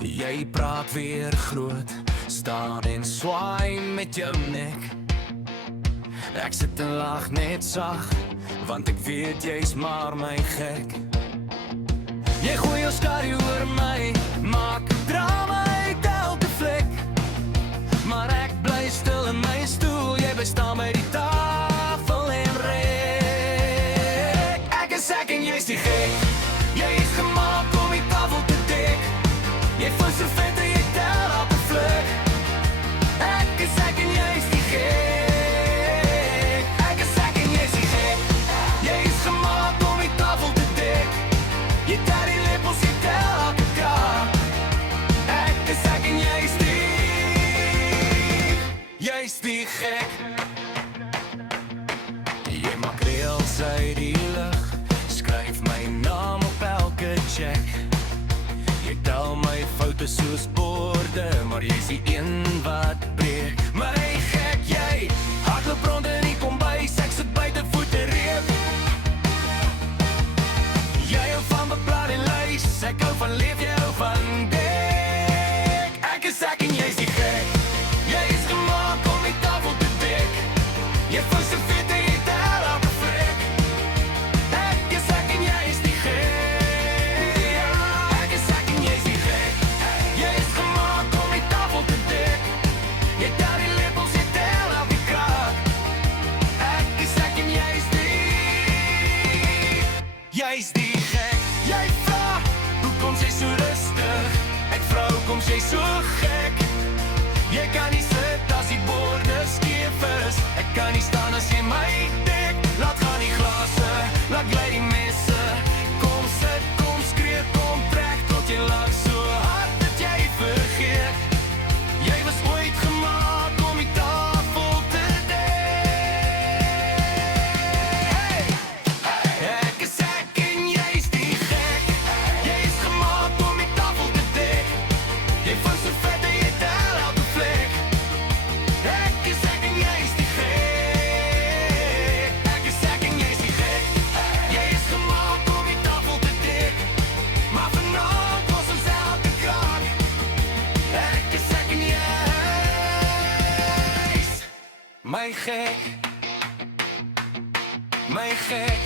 Jy praat weer groot, staan en swaai met jou nek. Ek sit en lag net sag, want ek weet jy's maar my gek. Jy gooi jou skadu oor my, maak drama uit elke vlek. Maar ek bly stil in my stoel, jy bly staan by die tafel en rek. Ek is ek en jy's die gek, jy is gemaak om die tafel te dek. Jy voel so vet en jy tel op die vlek. Ek is ek en jy's die gek. Ek is ek en jy's die gek, jy is gemaak om die tafel te dek. Jy tel die lepels, jy tel op die kraak. Ek is ek en jy's die gek. Jy maak reels uit die lug, skryf my naam op elke check. Jy tel my foute soos borde, maar jy's die een wat breek. My gek, jy hardloop rond in die kombuis, ek sit buite voete reep. Jy hou van beplaat en lys, ek hou van leef, jy hou van dek. Ek is ek en jy's die gek, jy is gemaak om die tafel te dek. Jy voel so vet en jy tel op die vlek. Ek is ek en jy's die gek. Ek is ek en jy's die gek, jy is gemaak om die tafel te dek. Jy tel die lepels, jy tel op die kraak. Ek is ek en jy's die gek. Jy vraag, hoe kom sy so rustig? Ek vraag, hoe kom sy so gek? Jy kan nie sit as die borde skeef is. Ek kan nie staan as jy my dek. Laat gaan die glase, laat gly die messe. Kom sit, kom skree, kom trek tot jy lag so hard dat jy vergeet. Jy was ooit gemaak om die tafel te dek. Ek is ek en jy's die gek, jy is gemaak om die tafel te dek. Jy voel so vet en jy tel op die vlek. Ek is ek en jy's die gek. Ek is ek en jy's die gek, jy is gemaak om die tafel te dek. Maar vanavond was ons elke kraak. Ek is ek en jy's my gek, my gek.